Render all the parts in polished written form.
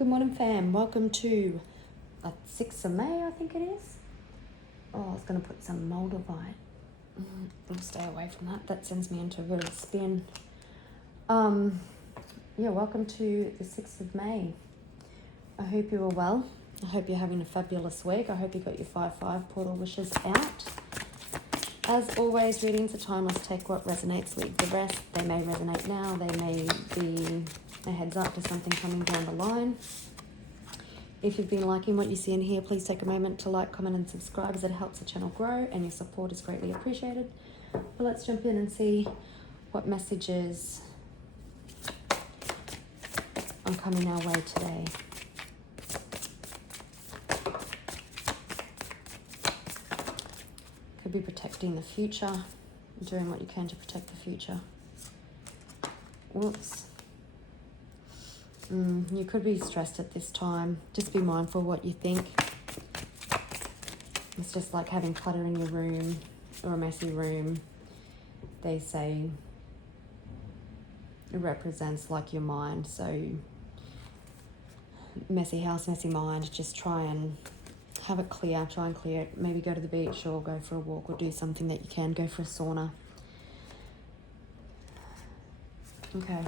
Good morning, fam. Welcome to 6th of May, I think it is. Oh, I was going to put some Moldavite. I'll stay away from that. That sends me into a bit of a spin. Yeah, welcome to the 6th of May. I hope you are well. I hope you're having a fabulous week. I hope you got your 5-5 portal wishes out. As always, readings are timeless. Take what resonates, leave the rest. They may resonate now. They may be a heads up to something coming down the line. If you've been liking what you see in here, please take a moment to like, comment, and subscribe, as it helps the channel grow, and your support is greatly appreciated. But let's jump in and see what messages are coming our way today. Could be protecting the future, doing what you can to protect the future. Whoops. You could be stressed at this time. Just be mindful what you think. It's just like having clutter in your room or a messy room. They say it represents like your mind. So messy house, messy mind. Just try and have it clear. Try and clear it. Maybe go to the beach or go for a walk or do something that you can. Go for a sauna. Okay.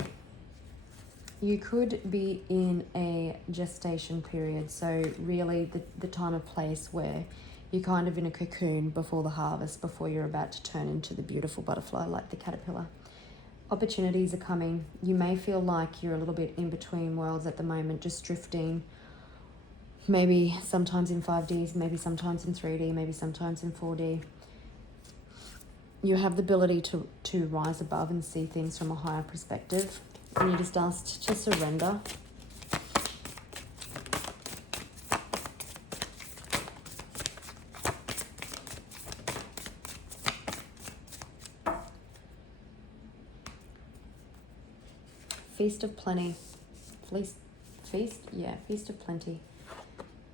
You could be in a gestation period, so really the time and place where you're kind of in a cocoon before the harvest, before you're about to turn into the beautiful butterfly like the caterpillar. Opportunities are coming. You may feel like you're a little bit in between worlds at the moment, just drifting, maybe sometimes in 5D, maybe sometimes in 3D, maybe sometimes in 4D. You have the ability to rise above and see things from a higher perspective. And you're just asked to surrender. Feast of plenty. Feast of plenty.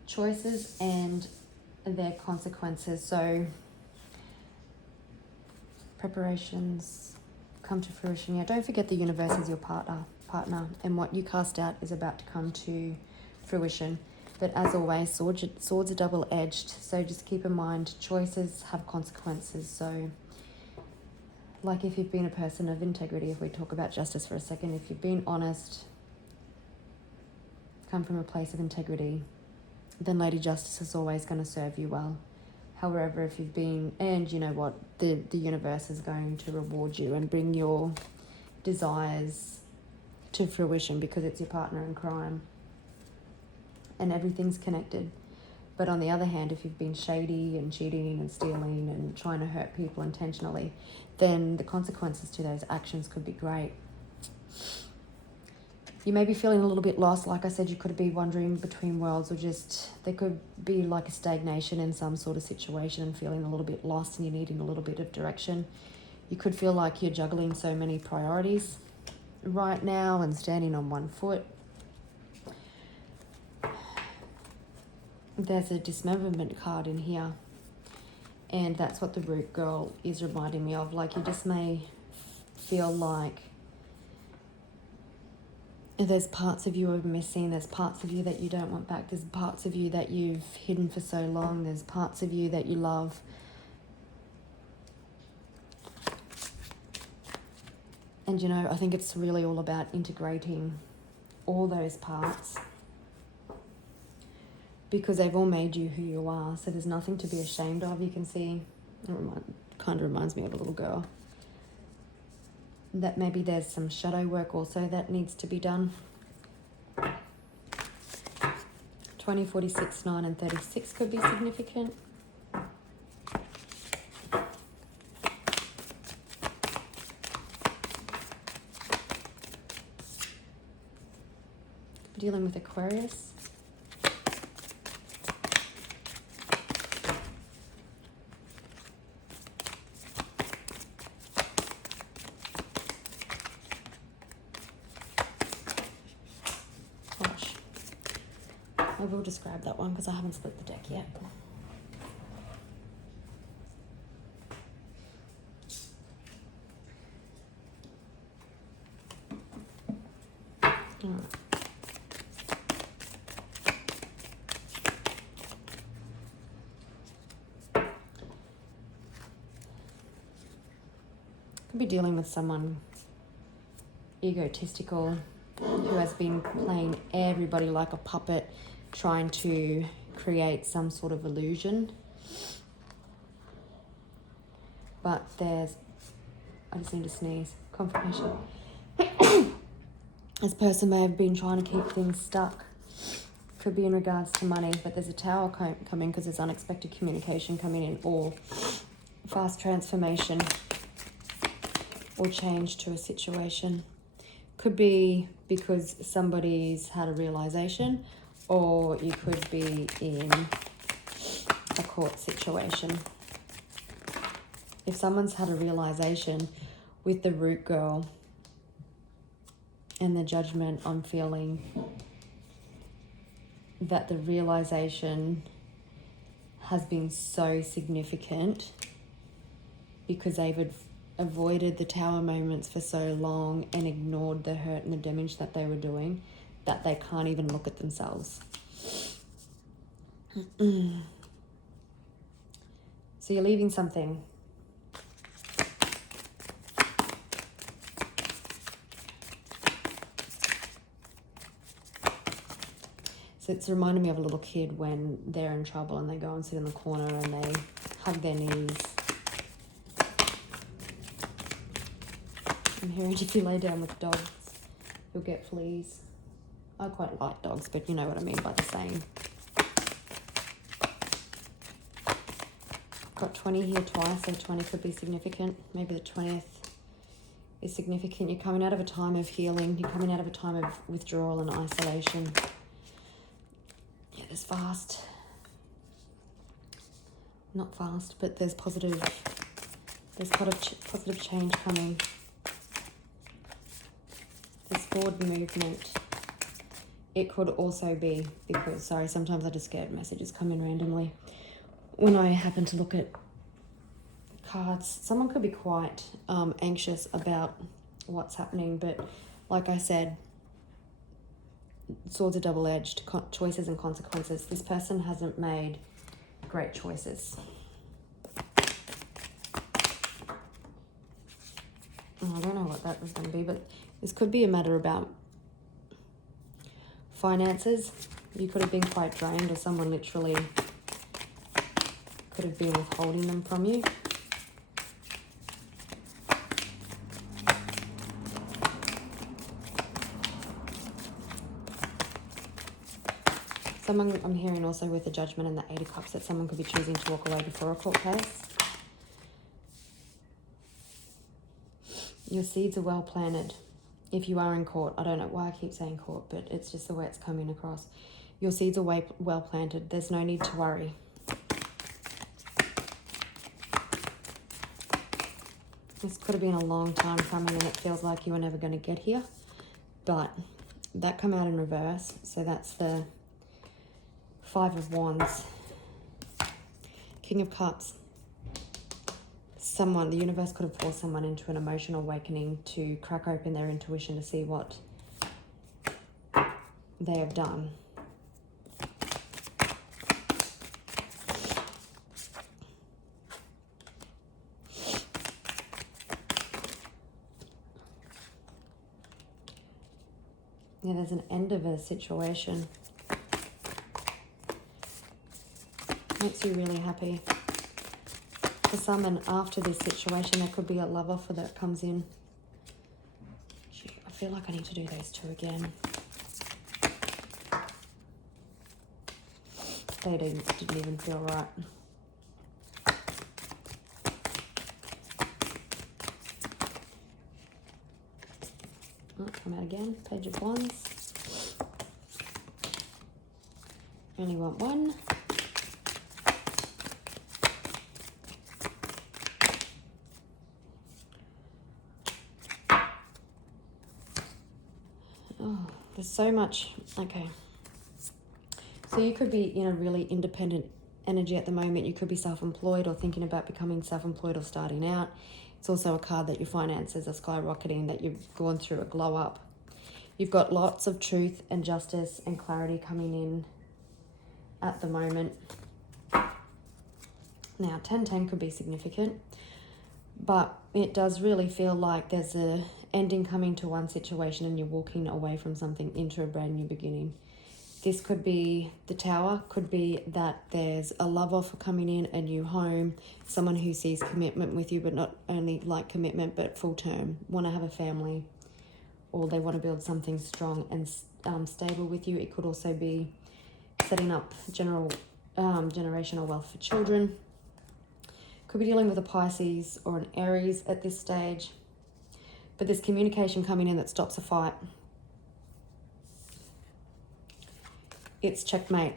Choices and their consequences. So preparations come to fruition. Yeah, don't forget the universe is your partner, and what you cast out is about to come to fruition. But as always, swords are double-edged, so just keep in mind choices have consequences. So like if you've been a person of integrity, if we talk about justice for a second, if you've been honest, come from a place of integrity, then Lady Justice is always going to serve you well. However, if you've been, and you know what, the universe is going to reward you and bring your desires to fruition because it's your partner in crime. And everything's connected. But on the other hand, if you've been shady and cheating and stealing and trying to hurt people intentionally, then the consequences to those actions could be great. You may be feeling a little bit lost. Like I said, you could be wandering between worlds, or just there could be like a stagnation in some sort of situation and feeling a little bit lost and you're needing a little bit of direction. You could feel like you're juggling so many priorities right now and standing on one foot. There's a dismemberment card in here, and that's what the root girl is reminding me of. Like you just may feel like there's parts of you are missing. There's parts of you that you don't want back. There's parts of you that you've hidden for so long. There's parts of you that you love. And you know, I think it's really all about integrating all those parts, because they've all made you who you are. So there's nothing to be ashamed of. You can see, kind of reminds me of a little girl. That maybe there's some shadow work also that needs to be done. 20, 46, 9, and 36 could be significant. Dealing with Aquarius. I will describe that one because I haven't split the deck yet. Could be dealing with someone egotistical who has been playing everybody like a puppet, trying to create some sort of illusion. But there's, I just need to sneeze, confirmation. This person may have been trying to keep things stuck. Could be in regards to money, but there's a tower coming because there's unexpected communication coming in, or fast transformation or change to a situation. Could be because somebody's had a realization, or you could be in a court situation. If someone's had a realization with the root girl and the judgment, I'm feeling that the realization has been so significant because they've avoided the tower moments for so long and ignored the hurt and the damage that they were doing, that they can't even look at themselves. So you're leaving something. So it's reminding me of a little kid when they're in trouble and they go and sit in the corner and they hug their knees. I'm hearing if you lay down with dogs, you'll get fleas. I quite like dogs, but you know what I mean by the saying. Got 20 here twice, so 20 could be significant. Maybe the 20th is significant. You're coming out of a time of healing. You're coming out of a time of withdrawal and isolation. Yeah, there's fast. Not fast, but there's positive. There's positive change coming. There's forward movement. It could also be because, sorry, sometimes I just get messages come in randomly. When I happen to look at cards, someone could be quite anxious about what's happening, but like I said, swords are double-edged, choices and consequences. This person hasn't made great choices. I don't know what that was going to be, but this could be a matter about finances. You could have been quite drained, or someone literally could have been withholding them from you. Someone, I'm hearing also with the Judgment and the Eight of Cups, that someone could be choosing to walk away before a court case. Your seeds are well planted. If you are in court, I don't know why I keep saying court, but it's just the way it's coming across. Your seeds are well planted. There's no need to worry. This could have been a long time coming and it feels like you were never going to get here. But that come out in reverse. So that's the Five of Wands. King of Cups. The universe could have forced someone into an emotional awakening to crack open their intuition to see what they have done. Yeah, there's an end of a situation. Makes you really happy. For some, and after this situation, there could be a love offer that comes in. Gee, I feel like I need to do those two again. They didn't even feel right. Oh, come out again. Page of Wands. Only want one. There's so much. Okay. So you could be in a really independent energy at the moment. You could be self-employed or thinking about becoming self-employed or starting out. It's also a card that your finances are skyrocketing, that you've gone through a glow up. You've got lots of truth and justice and clarity coming in at the moment. Now, 10-10 could be significant. But it does really feel like there's a ending coming to one situation and you're walking away from something into a brand new beginning. This could be the Tower, could be that there's a love offer coming in, a new home, someone who sees commitment with you, but not only like commitment, but full term, want to have a family, or they want to build something strong and stable with you. It could also be setting up generational wealth for children. Could be dealing with a Pisces or an Aries at this stage. But there's communication coming in that stops a fight. It's checkmate.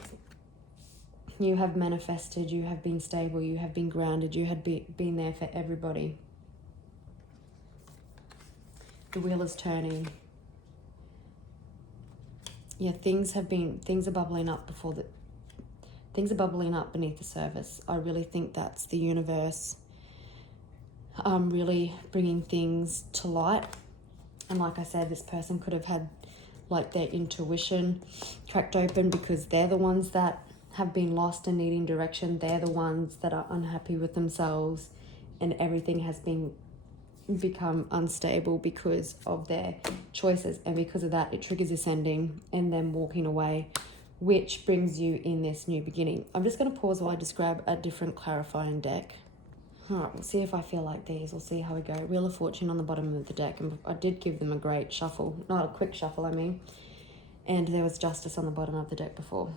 You have manifested, you have been stable, you have been grounded, you had been there for everybody. The wheel is turning. Yeah, things are bubbling up things are bubbling up beneath the surface. I really think that's the universe really bringing things to light. And like I said, this person could have had like their intuition cracked open because they're the ones that have been lost and needing direction. They're the ones that are unhappy with themselves, and everything has become unstable because of their choices, and because of that it triggers this ending and them walking away, which brings you in this new beginning. I'm just going to pause while I just grab a different clarifying deck. All right, we'll see if I feel like these. We'll see how we go. Wheel of Fortune on the bottom of the deck, and I did give them a great shuffle, not a quick shuffle, I mean. And there was Justice on the bottom of the deck before.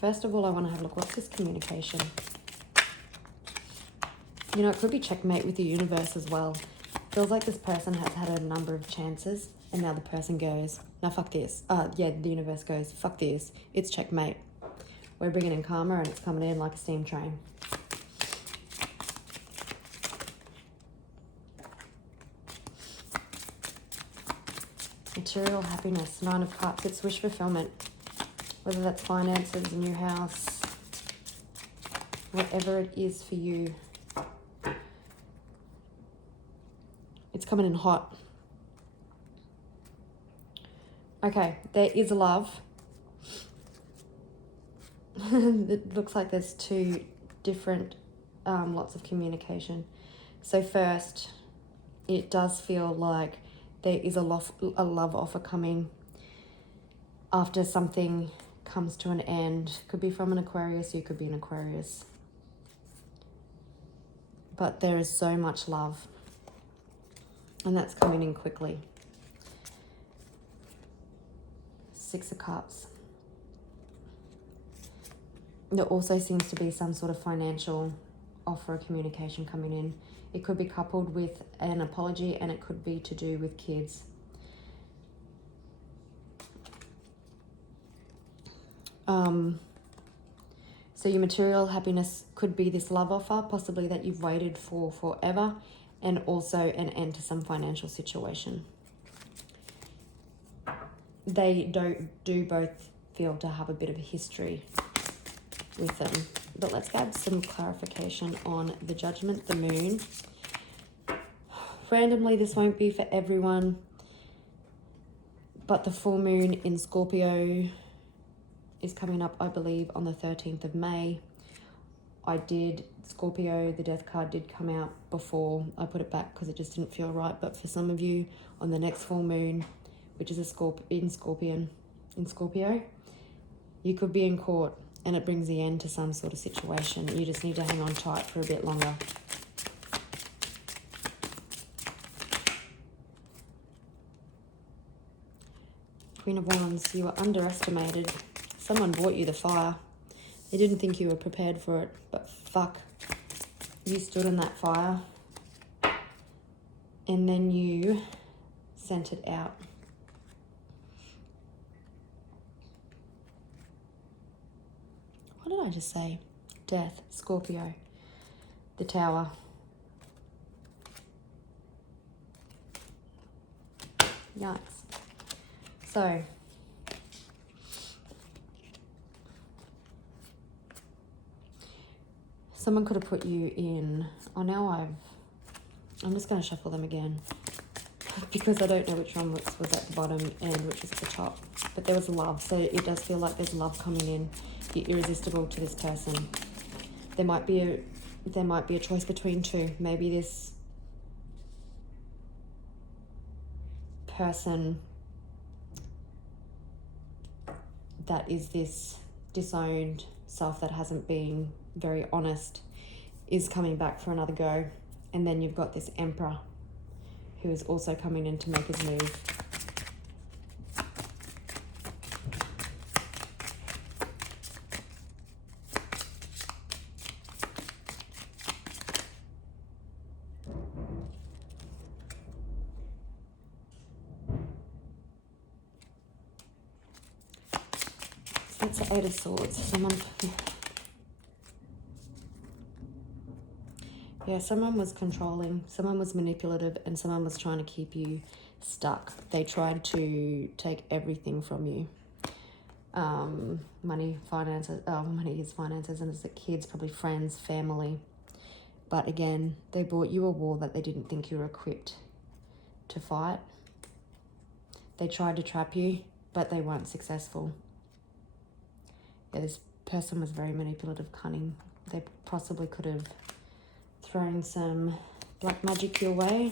First of all, I want to have a look. What's this communication? You know, it could be checkmate with the universe as well. Feels like this person has had a number of chances, and now the person goes, no, fuck this. The universe goes, fuck this. It's checkmate. We're bringing in karma, and it's coming in like a steam train. Material happiness, 9 of Cups. It's wish fulfillment. Whether that's finances, a new house, whatever it is for you. It's coming in hot. Okay, there is love. It looks like there's two different lots of communication. So first, it does feel like there is a love offer coming after something comes to an end. Could be from an Aquarius, you could be an Aquarius. But there is so much love, and that's coming in quickly. 6 of Cups. There also seems to be some sort of financial offer or communication coming in. It could be coupled with an apology, and it could be to do with kids. So your material happiness could be this love offer, possibly that you've waited for forever, and also an end to some financial situation. They do both feel to have a bit of a history with them. But let's get some clarification on the Judgment, the Moon. Randomly, this won't be for everyone, but the full moon in Scorpio is coming up, I believe, on the 13th of May. Scorpio, the death card did come out before. I put it back because it just didn't feel right. But for some of you, on the next full moon, which is in Scorpio, you could be in court, and it brings the end to some sort of situation. You just need to hang on tight for a bit longer. Queen of Wands, you were underestimated. Someone brought you the fire. They didn't think you were prepared for it, but fuck. You stood in that fire, and then you sent it out. What did I just say? Death, Scorpio, the Tower. Yikes. So, someone could have put you in, I'm just going to shuffle them again. because I don't know which one was at the bottom and which was at the top. But there was love, so it does feel like there's love coming in. You're irresistible to this person. There might be a choice between two. Maybe this person that is this disowned self that hasn't been very honest is coming back for another go. And then you've got this Emperor who is also coming in to make his move. So that's the Eight of Swords. Someone was controlling, someone was manipulative, and someone was trying to keep you stuck. They tried to take everything from you. Money, finances, money is finances, and as a kids, probably friends, family. But again, they brought you a war that they didn't think you were equipped to fight. They tried to trap you, but they weren't successful. Yeah, this person was very manipulative, cunning. They possibly could have thrown some black magic your way.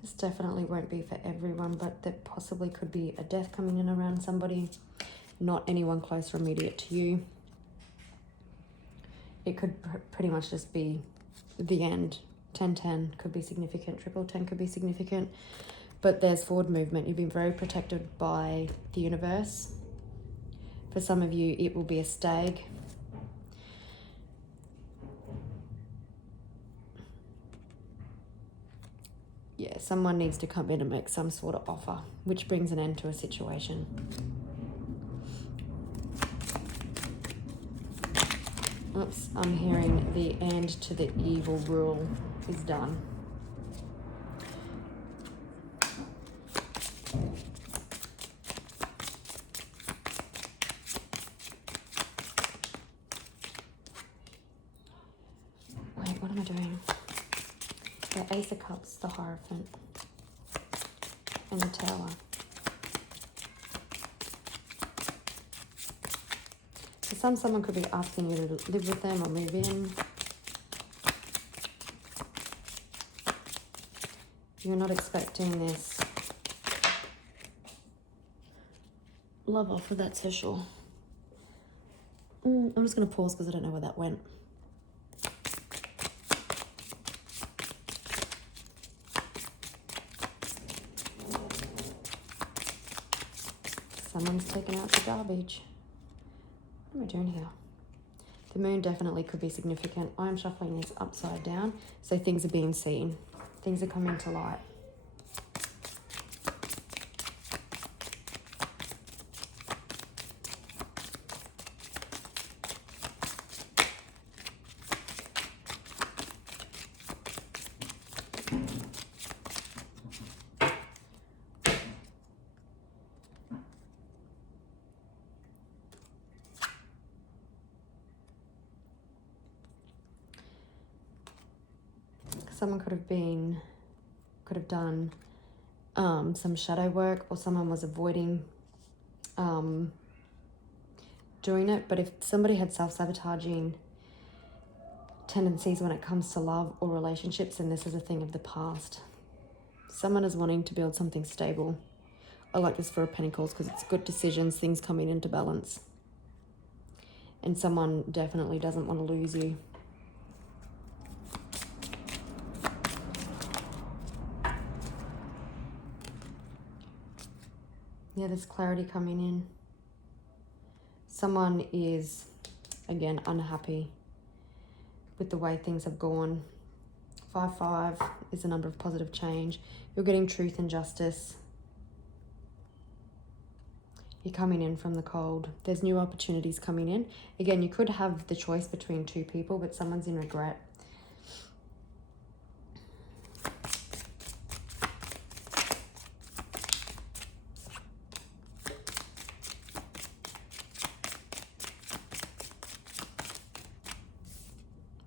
This definitely won't be for everyone, but there possibly could be a death coming in around somebody. Not anyone close or immediate to you. It could pretty much just be the end. 10-10 could be significant. 10-10 could be significant. But there's forward movement. You've been very protected by the universe. For some of you, it will be a stag. Yeah, someone needs to come in and make some sort of offer, which brings an end to a situation. Oops, I'm hearing the end to the evil rule is done. Wait, what am I doing? The Ace of Cups, the Hierophant, and the Tower. For someone could be asking you to live with them or move in. You're not expecting this love offer, that's for sure. I'm just going to pause because I don't know where that went. Someone's taking out the garbage. What am I doing here? The moon definitely could be significant. I'm shuffling these upside down, so things are being seen. Things are coming to light. Someone could have done some shadow work, or someone was avoiding doing it. But if somebody had self-sabotaging tendencies when it comes to love or relationships, then this is a thing of the past. Someone is wanting to build something stable. I like this for a Pentacles because it's good decisions, things coming into balance. And someone definitely doesn't want to lose you. Yeah, there's clarity coming in. Someone is, again, unhappy with the way things have gone. 5-5 is a number of positive change. You're getting truth and justice. You're coming in from the cold. There's new opportunities coming in. Again, you could have the choice between two people, but someone's in regret.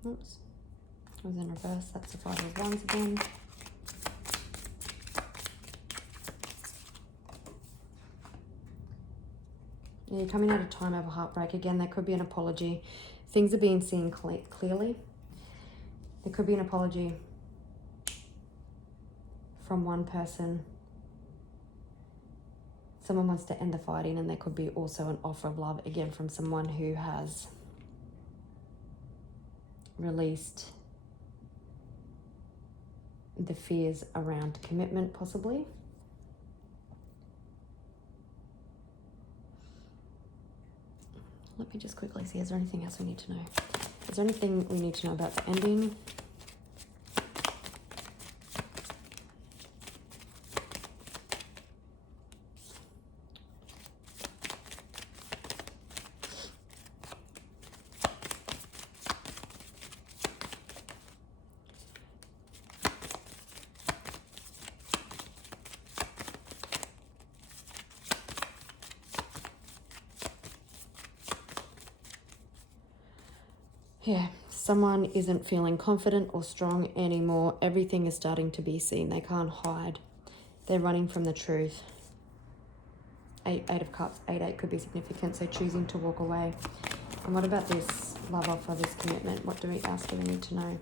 Oops. It was in reverse. That's the Five of Wands again. Yeah, you're coming out of time over heartbreak. Again, there could be an apology. Things are being seen clearly. There could be an apology from one person. Someone wants to end the fighting, and there could be also an offer of love, again, from someone who has released the fears around commitment, possibly. Let me just quickly see, is there anything else we need to know? Is there anything we need to know about the ending? Yeah, someone isn't feeling confident or strong anymore. Everything is starting to be seen. They can't hide. They're running from the truth. Eight of Cups. 8 could be significant, so choosing to walk away. And what about this love offer, this commitment? What else do we need to know?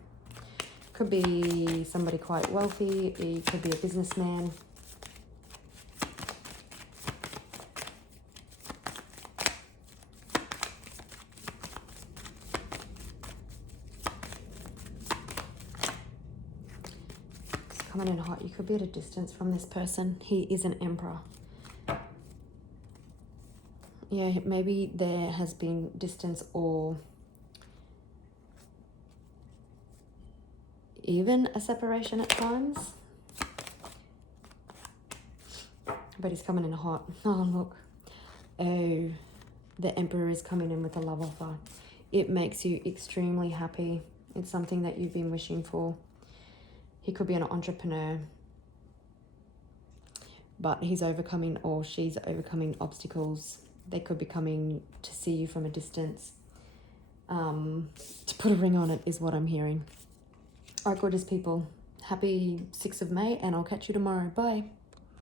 Could be somebody quite wealthy. It could be a businessman. Coming in hot. You could be at a distance from this person. He is an Emperor. Yeah, maybe there has been distance or even a separation at times. But he's coming in hot. Oh, look. Oh, the Emperor is coming in with a love offer. It makes you extremely happy. It's something that you've been wishing for. He could be an entrepreneur, but he's overcoming, or she's overcoming, obstacles. They could be coming to see you from a distance. To put a ring on it is what I'm hearing. All right, gorgeous people. Happy 6th of May, and I'll catch you tomorrow. Bye.